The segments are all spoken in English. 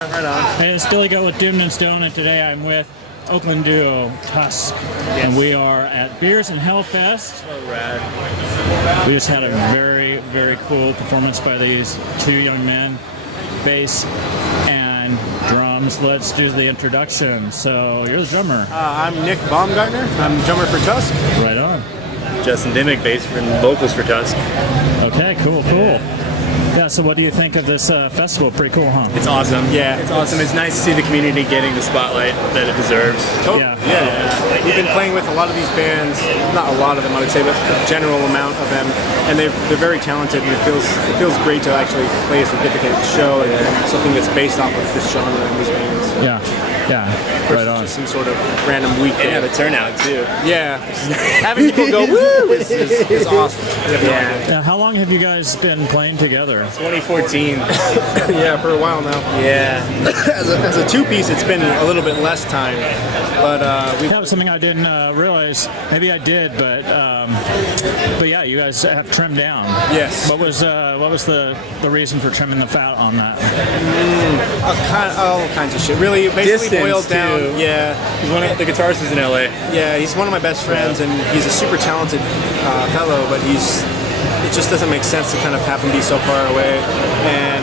Right on. Hey, it's Billy Goat with Doomed and Stone, and today I'm with Oakland duo Tusk, and we are at Beers and Hellfest. So rad. We just had a very, very cool performance by these two young men, bass and drums. Let's do the introduction. So you're the drummer. I'm Nick Baumgartner. I'm the drummer for Tusk. Right on. Justin Dimmick, bass and vocals for Tusk. Okay, cool. Yeah, so what do you think of this festival? Pretty cool, huh? It's awesome. Yeah. It's awesome. It's nice to see the community getting the spotlight that it deserves. Yeah. We've been playing with a lot of these bands, not a lot of them I would say, but a general amount of them, and they're very talented, and it feels great to actually play a significant show and something that's based off of this genre and these bands. Yeah, right on. Just some sort of random weekend. Yeah, the turnout too. Yeah. Having people go woo is awesome. Now, how long have you guys been playing together? 2014. Yeah, for a while now. Yeah. As a two-piece, it's been a little bit less time, but we. That was something I didn't realize. Maybe I did, but yeah, you guys have trimmed down. Yes. What was the reason for trimming the fat on that? All kinds of shit. Really, basically boiled down. Too. Yeah. He's one of the guitarist is in LA. Yeah, he's one of my best friends, and he's a super talented fellow, but it just doesn't make sense to kind of have him be so far away. And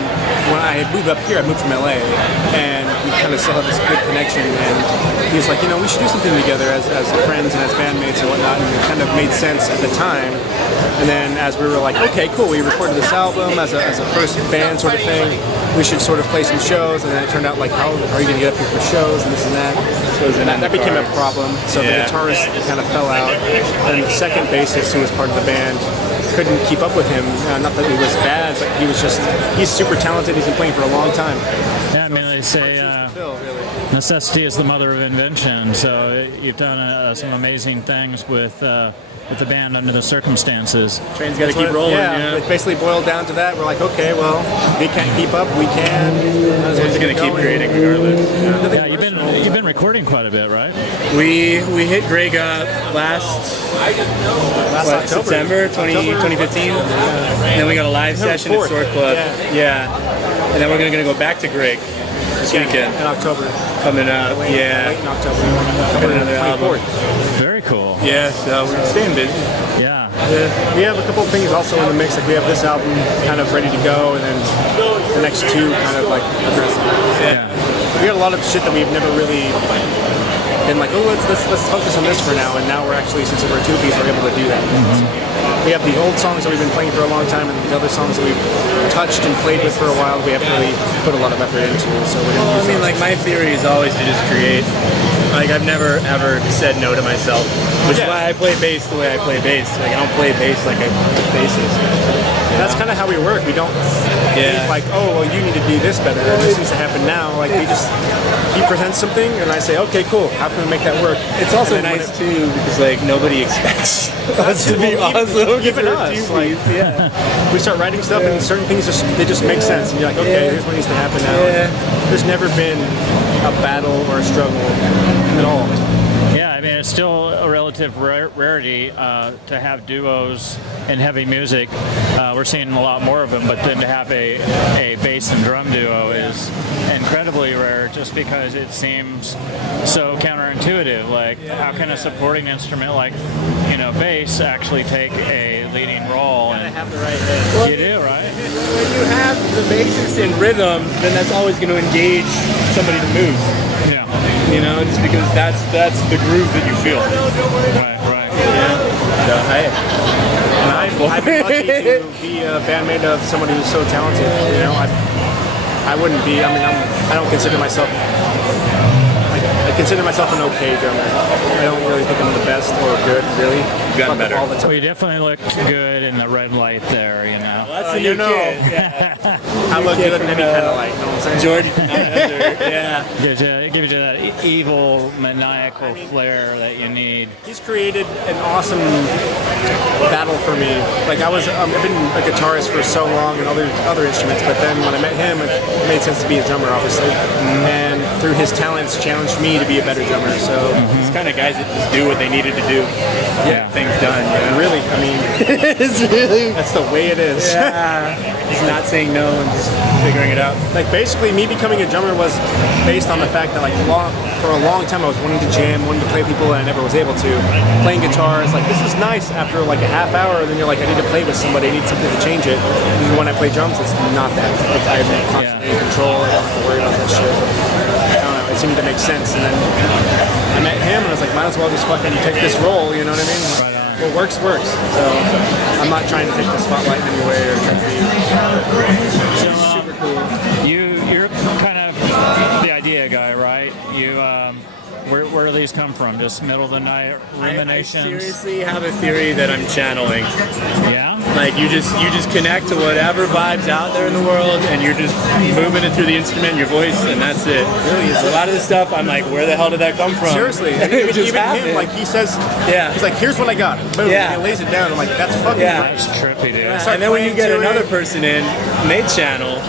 when I had moved up here, I moved from LA, and we kind of still have this good connection, and he was like, we should do something together as friends and as bandmates and whatnot, and it kind of made sense at the time. And then as we were like, okay, cool, we recorded this album as a first band sort of thing, we should sort of play some shows, and then it turned out like, how are you going to get up here for shows and this and that. And that became a problem, so the guitarist kind of fell out, and the second bassist, who was part of the band, couldn't keep up with him. Not that he was bad, but he's super talented. He's been playing for a long time. Yeah, I mean, they say necessity is the mother of invention. So you've done some amazing things with the band under the circumstances. Train's got to keep rolling. Yeah, it basically boiled down to that. We're like, okay, well, they can't keep up. We can. We're going to keep creating regardless. Yeah, you've been recording quite a bit, right? We hit Greg up last October. September 2015. And then we got a live session at Sword Club. Yeah. And then we're going to go back to Greg this weekend. In October. Coming up. Late in October. Coming another album. Very cool. Yeah, so we're staying busy. Yeah. We have a couple of things also in the mix. Like we have this album kind of ready to go, and then the next two kind of like progressing. Yeah. We got a lot of shit that we've never really been like, oh, let's focus on this for now. And now we're actually, since we're a two-piece, we're able to do that. We have the old songs that we've been playing for a long time, and the other songs that we've touched and played with for a while we haven't really put a lot of effort into. So my theory is always to just create. Like, I've never ever said no to myself, which is why I play bass the way I play bass. Like, I don't play bass like I play bassist. That's kind of how we work. We don't think like, oh, well, you need to do this better, or this needs to happen now. Like, he presents something, and I say, okay, cool. How can we make that work? It's also nice too because like nobody expects us to be awesome. Even us, like, we start writing stuff, and certain things just make sense, and you're like, okay, here's what needs to happen now. There's never been a battle or a struggle at all. Yeah, I mean, it's still a relative rarity to have duos in heavy music. We're seeing a lot more of them, but then to have a bass and drum duo is incredibly rare just because it seems so counterintuitive. Like, how can a supporting instrument like, bass actually take a leading role? And have the right head. Well, you do, right? When you have the bassist in rhythm, then that's always going to engage somebody to move. Yeah. Just because that's the groove that you feel. Right. Yeah. So, I've been lucky to be a bandmate of somebody who's so talented. I wouldn't be. I mean, I don't consider myself. I consider myself an okay drummer. I don't really think I'm the best or good, really. You've gotten better. All the time. Well, you definitely looked good in the red light there, Well, that's the new kid. Yeah. I look good in any kind of light. You know what I'm saying? George from Yeah. It gives you that evil, maniacal flair that you need. He's created an awesome battle for me. Like I've been a guitarist for so long and other instruments, but then when I met him, it made sense to be a drummer, obviously. And through his talents, challenged me to be a better drummer. So It's kind of guys that just do what they needed to do. yeah, things done. You know? Really, I mean, It's really. that's the way it is. Yeah. Just not saying no and just figuring it out. Like basically, me becoming a drummer was based on the fact that for a long time I was wanting to jam, wanting to play people, and I never was able to. Playing guitar is like, this is nice after like a half hour, then you're like, I need to play with somebody, I need something to change it. And when I play drums, it's not that. Like, I'm constantly in control, I don't have to worry about that shit. I don't know, it seemed to make sense. And then I met him and I was like, might as well just fucking take this role, you know what I mean? Right on. What works, works. So I'm not trying to take the spotlight in any way or try to be super cool. You're kind of the idea guy, right? Where do these come from? Just middle of the night ruminations? I seriously have a theory that I'm channeling. Yeah? Like you just connect to whatever vibes out there in the world, and you're just moving it through the instrument, your voice, and that's it. Really, So a lot of this stuff, I'm like, where the hell did that come from? Seriously, It just even happened. him, like he says, Yeah. he's like, here's what I got. Boom, Yeah. and he lays it down. I'm like, that's fucking Yeah. great. It's trippy, dude. Start And then when you playing get to another it. person in, and they channel,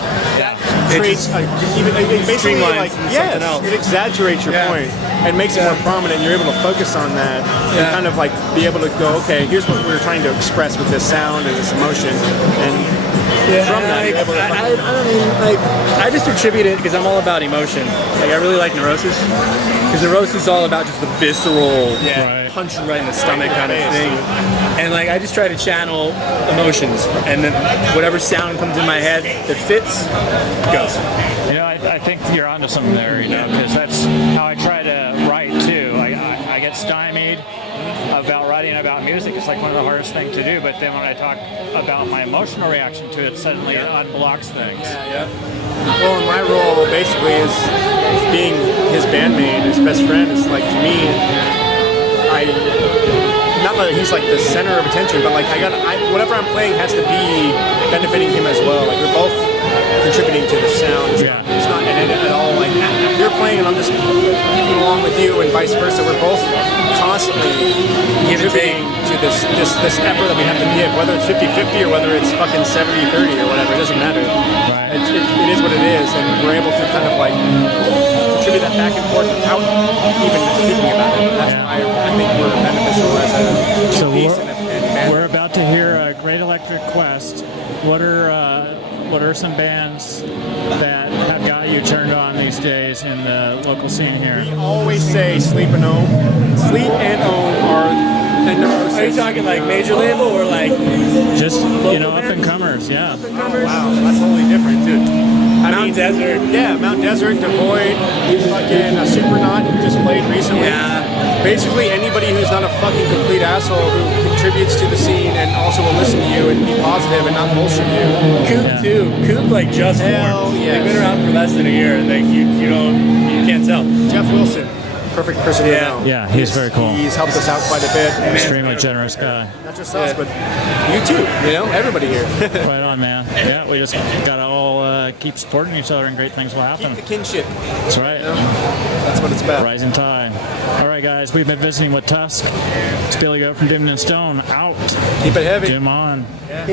it Creates just it basically streamlines like something yes, else. it exaggerates your Yeah. point and makes it more prominent. You're able to focus on that and Yeah. kind of like be able to go, okay, here's what we're trying to express with this sound and this emotion, and from that like, you're able to I don't mean, like, I just attribute it because I'm all about emotion. Like, I really like Neurosis, because Neurosis is all about just the visceral, Right. punch right in the stomach kind of thing. And like, I just try to channel emotions, and then whatever sound comes in my head that fits, goes. You know, I think you're onto something there, you know, because that's how I try to write too. I get stymied about writing about music. It's like one of the hardest things to do, but then when I talk about my emotional reaction to it, suddenly it unblocks things. Yeah. Well, my role basically is being his bandmate, his best friend. Is like, to me, not that he's like the center of attention, but like whatever I'm playing has to be benefiting him as well. Like, we're both contributing to the sound. Yeah. It's not at all like you're playing and I'm just keeping along with you, and vice versa. We're both constantly contributing to this effort that we have to give, whether it's 50-50 or whether it's fucking 70-30 or whatever. It doesn't matter. Right. It is what it is, and we're able to kind of like contribute that back and forth without even thinking about it. That's why I think we're beneficial as a So piece and band. we're about to hear a Great Electric Quest. What are some bands that have got you turned on these days in the local scene here? We always say Sleep and Ohm. Sleep and Ohm are the Neurosis. Are you talking like major label or like Just, you know, up bands? and comers, yeah. Wow, that's totally different, dude. Mount Desert? Yeah, Mount Desert, Devoid, fucking a Supernaut who just played recently. Yeah. Basically, anybody who's not a fucking complete asshole who contributes to the scene and also will listen to you and be positive and not bullshit you. Coop Yeah. too. Coop like just Hell formed. yes. They've been around for less than a year, and like you can't tell. Jeff Wilson, perfect person to Yeah. know. Yeah, he's very cool. He's helped us out quite a bit. And Extremely generous guy. not just us, but you too. You know, everybody here. Right on, man. Yeah, we just gotta all keep supporting each other, and great things will happen. Keep the kinship. That's right. You know? That's what it's about. Rising tide. All right, guys, we've been visiting with Tusk. It's Billy Goat from Dimmed and Stone. Out. Keep it heavy. Doom on.